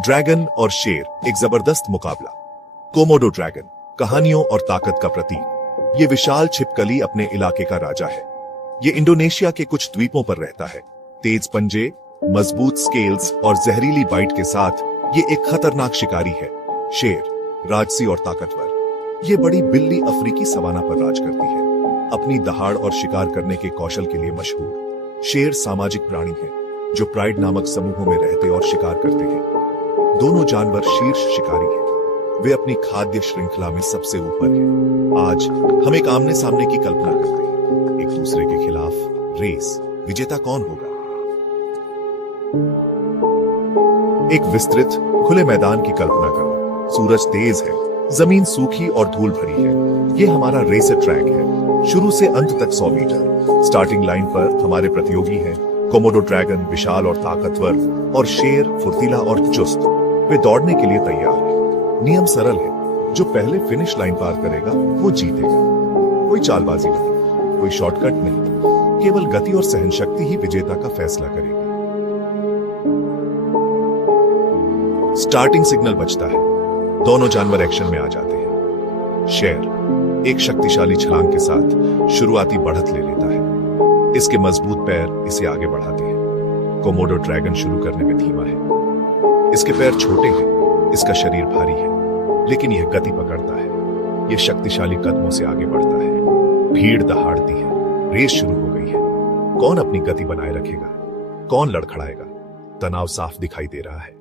Dragon और शेर, एक जबरदस्त मुकाबला। कोमोडो ड्रैगन, कहानियों और ताकत का प्रतीक। ये विशाल छिपकली अपने इलाके का राजा है। ये इंडोनेशिया के कुछ द्वीपों पर रहता है। तेज पंजे, मजबूत स्केल्स और जहरीली बाइट के साथ ये एक खतरनाक शिकारी है। शेर, राजसी और ताकतवर। ये बड़ी बिल्ली अफ्रीकी सवाना पर राज करती है, अपनी दहाड़ और शिकार करने के कौशल के लिए मशहूर। शेर सामाजिक प्राणी है जो प्राइड नामक समूहों में रहते और शिकार करते हैं। दोनों जानवर शीर्ष शिकारी हैं। वे अपनी खाद्य श्रृंखला में सबसे ऊपर हैं। आज हम एक आमने सामने की कल्पना करते हैं, एक दूसरे के खिलाफ रेस। विजेता कौन होगा? एक विस्तृत खुले मैदान की कल्पना करो। सूरज तेज है, जमीन सूखी और धूल भरी है। ये हमारा रेस ट्रैक है, शुरू से अंत तक 100 मीटर। स्टार्टिंग लाइन पर हमारे प्रतियोगी हैं कोमोडो ड्रैगन, विशाल और ताकतवर, और शेर, फुर्तीला और चुस्त। वे दौड़ने के लिए तैयार हैं। नियम सरल है, जो पहले फिनिश लाइन पार करेगा वो जीतेगा। कोई चालबाजी नहीं, कोई शॉर्टकट नहीं, केवल गति और सहनशक्ति ही विजेता का फैसला करेगी। स्टार्टिंग सिग्नल बजता है, दोनों जानवर एक्शन में आ जाते हैं। शेर एक शक्तिशाली छलांग के साथ शुरुआती बढ़त ले लेता है। इसके मजबूत पैर इसे आगे बढ़ाते हैं। कोमोडो ड्रैगन शुरू करने में धीमा है। इसके पैर छोटे हैं, इसका शरीर भारी है, लेकिन यह गति पकड़ता है। यह शक्तिशाली कदमों से आगे बढ़ता है। भीड़ दहाड़ती है। रेस शुरू हो गई है। कौन अपनी गति बनाए रखेगा? कौन लड़खड़ाएगा? तनाव साफ दिखाई दे रहा है।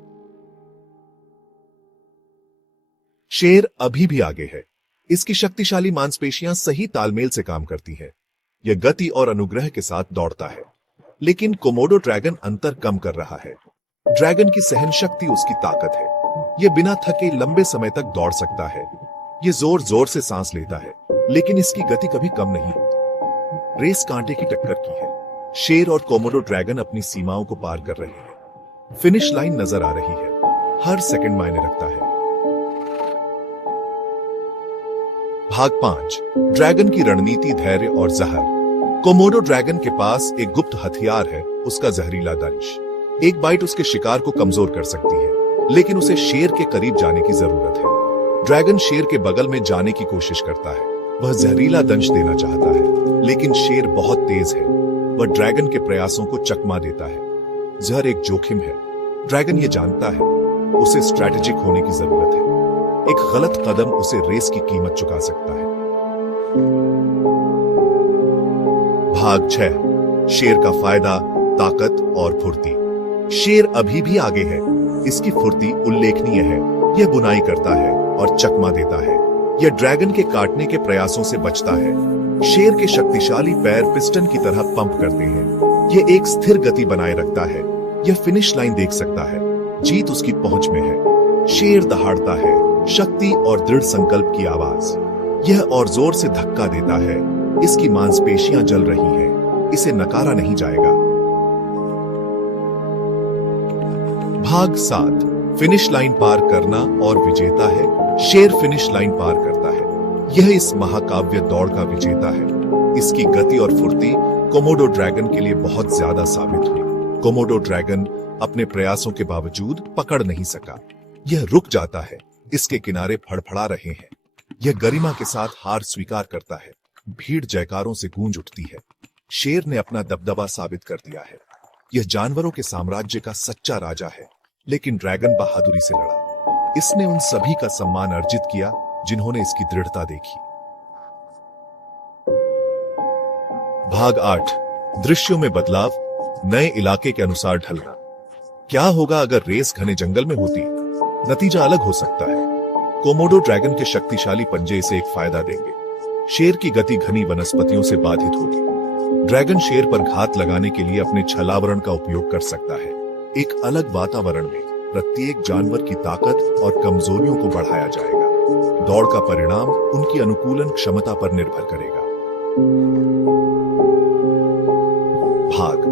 शेर अभी भी आगे है। इसकी शक्तिशाली मांसपेशियां सही तालमेल से काम करती हैं। यह गति और अनुग्रह के साथ दौड़ता है, लेकिन कोमोडो ड्रैगन अंतर कम कर रहा है। ड्रैगन की सहन शक्ति उसकी ताकत है। यह बिना थके लंबे समय तक दौड़ सकता है। यह जोर जोर से सांस लेता है, लेकिन इसकी गति कभी कम नहीं होती। रेस कांटे की टक्कर की है। शेर और कोमोडो ड्रैगन अपनी सीमाओं को पार कर रहे हैं। फिनिश लाइन नजर आ रही है। हर सेकंड मायने रखता है। भाग 5, ड्रैगन की रणनीति, धैर्य और जहर। कोमोडो ड्रैगन के पास एक गुप्त हथियार है, उसका जहरीला दंश। एक बाइट उसके शिकार को कमजोर कर सकती है, लेकिन उसे शेर के करीब जाने की जरूरत है। ड्रैगन शेर के बगल में जाने की कोशिश करता है। वह जहरीला दंश देना चाहता है, लेकिन शेर बहुत तेज है। वह ड्रैगन के प्रयासों को चकमा देता है। जहर एक जोखिम है। ड्रैगन ये जानता है। उसे स्ट्रैटेजिक होने की जरूरत है। एक गलत कदम उसे रेस की कीमत चुका सकता है। भाग 6, शेर का फायदा, ताकत और फुर्ती। शेर अभी भी आगे है। इसकी फुर्ती उल्लेखनीय है। यह बुनाई करता है और चकमा देता है। यह ड्रैगन के काटने के प्रयासों से बचता है। शेर के शक्तिशाली पैर पिस्टन की तरह पंप करते हैं। यह एक स्थिर गति बनाए रखता है। यह फिनिश लाइन देख सकता है। जीत उसकी पहुंच में है। शेर दहाड़ता है, शक्ति और दृढ़ संकल्प की आवाज। यह और जोर से धक्का देता है। इसकी मांसपेशियां जल रही हैं। इसे नकारा नहीं जाएगा। भाग 7, फिनिश लाइन पार करना और विजेता है। शेर फिनिश लाइन पार करता है। यह इस महाकाव्य दौड़ का विजेता है। इसकी गति और फुर्ती कोमोडो ड्रैगन के लिए बहुत ज्यादा साबित हुई। कोमोडो ड्रैगन अपने प्रयासों के बावजूद पकड़ नहीं सका। यह रुक जाता है। इसके किनारे फड़फड़ा रहे हैं। यह गरिमा के साथ हार स्वीकार करता है। भीड़ जयकारों से गूंज उठती है। शेर ने अपना दबदबा साबित कर दिया है। यह जानवरों के साम्राज्य का सच्चा राजा है, लेकिन ड्रैगन बहादुरी से लड़ा। इसने उन सभी का सम्मान अर्जित किया जिन्होंने इसकी दृढ़ता देखी। भाग 8, दृश्यों में बदलाव, नए इलाके के अनुसार ढलना। क्या होगा अगर रेस घने जंगल में होती? नतीजा अलग हो सकता है। कोमोडो ड्रैगन के शक्तिशाली पंजे इसे एक फायदा देंगे। शेर की गति घनी वनस्पतियों से बाधित होगी। ड्रैगन शेर पर घात लगाने के लिए अपने छलावरण का उपयोग कर सकता है। एक अलग वातावरण में प्रत्येक जानवर की ताकत और कमजोरियों को बढ़ाया जाएगा। दौड़ का परिणाम उनकी अनुकूलन क्षमता पर निर्भर करेगा। भाग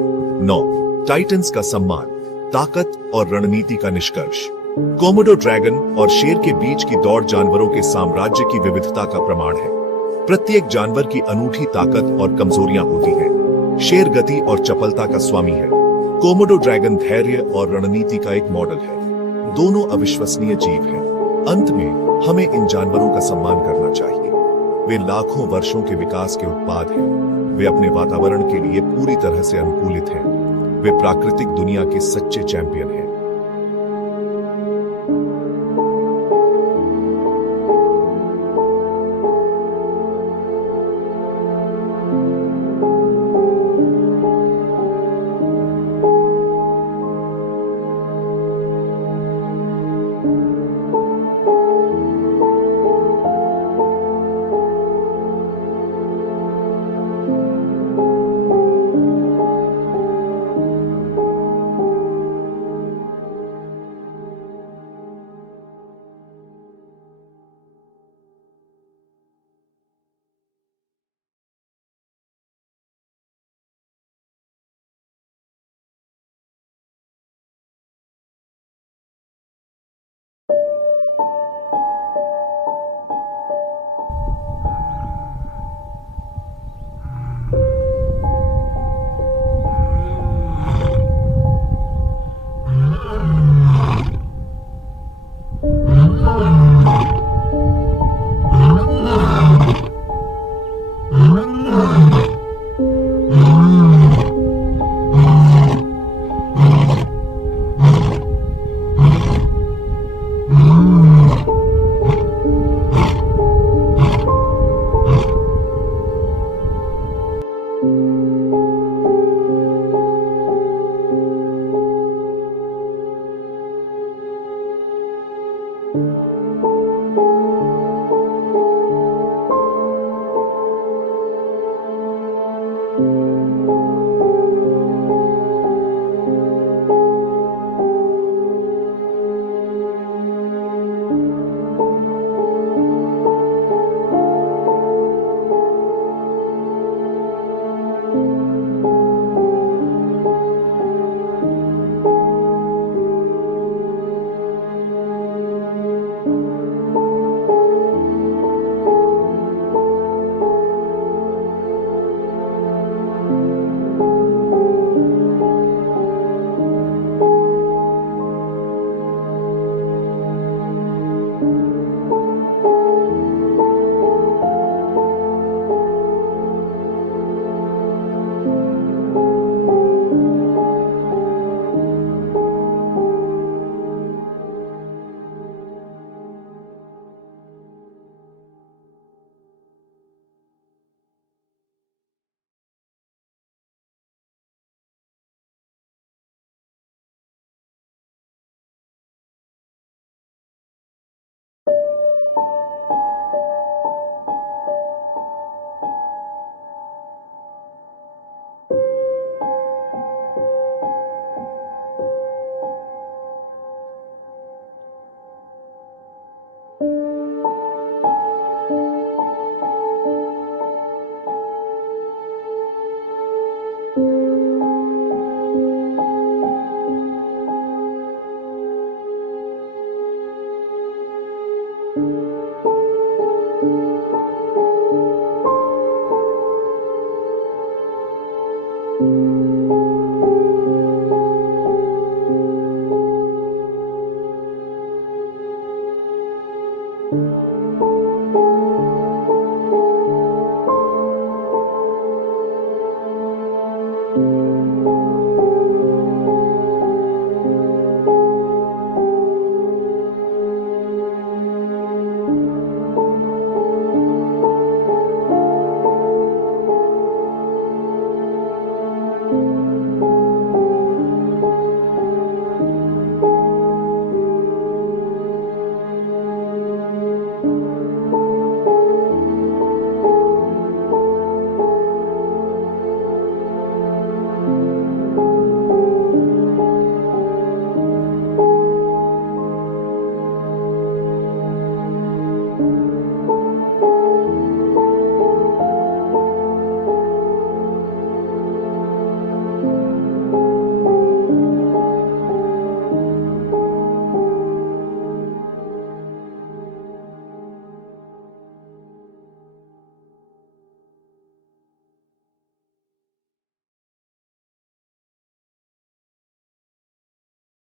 9, टाइटन्स का सम्मान, ताकत और रणनीति का निष्कर्ष। कोमोडो ड्रैगन और शेर के बीच की दौड़ जानवरों के साम्राज्य की विविधता का प्रमाण है। प्रत्येक जानवर की अनूठी ताकत और कमजोरियां होती हैं। शेर गति और चपलता का स्वामी है। कोमोडो ड्रैगन धैर्य और रणनीति का एक मॉडल है। दोनों अविश्वसनीय जीव हैं। अंत में हमें इन जानवरों का सम्मान करना चाहिए। वे लाखों वर्षों के विकास के उत्पाद हैं। वे अपने वातावरण के लिए पूरी तरह से अनुकूलित हैं। वे प्राकृतिक दुनिया के सच्चे चैंपियन हैं।